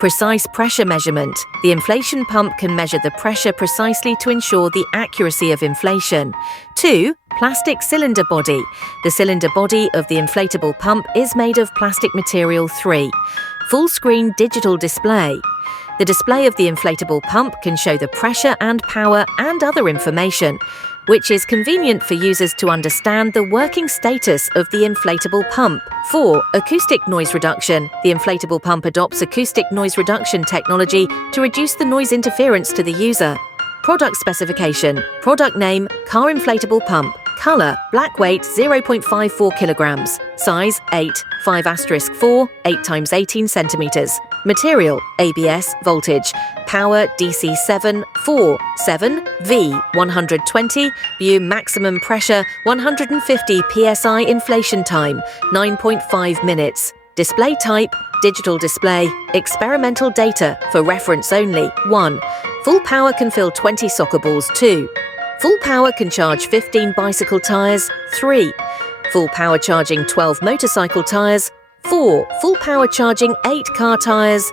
Precise pressure measurement. The inflation pump can measure the pressure precisely to ensure the accuracy of inflation. 2. Plastic cylinder body. The cylinder body of the inflatable pump is made of plastic material. 3. Full-screen digital display. The display of the inflatable pump can show the pressure and power and other information, which is convenient for users to understand the working status of the inflatable pump. 4. Acoustic noise reduction. The inflatable pump adopts acoustic noise reduction technology to reduce the noise interference to the user. Product specification. Product name, car inflatable pump. Color, black, weight 0.54 kilograms. Size, 8, 5*4, 8 x 18 centimeters. Material, ABS, voltage. Power, DC 7, 4, 7, V, 120, view maximum pressure, 150 psi inflation time, 9.5 minutes. Display type, digital display. Experimental data, for reference only. 1. Full power can fill 20 soccer balls. 2. Full power can charge 15 bicycle tyres. 3. Full power charging 12 motorcycle tyres. 4. Full power charging 8 car tyres.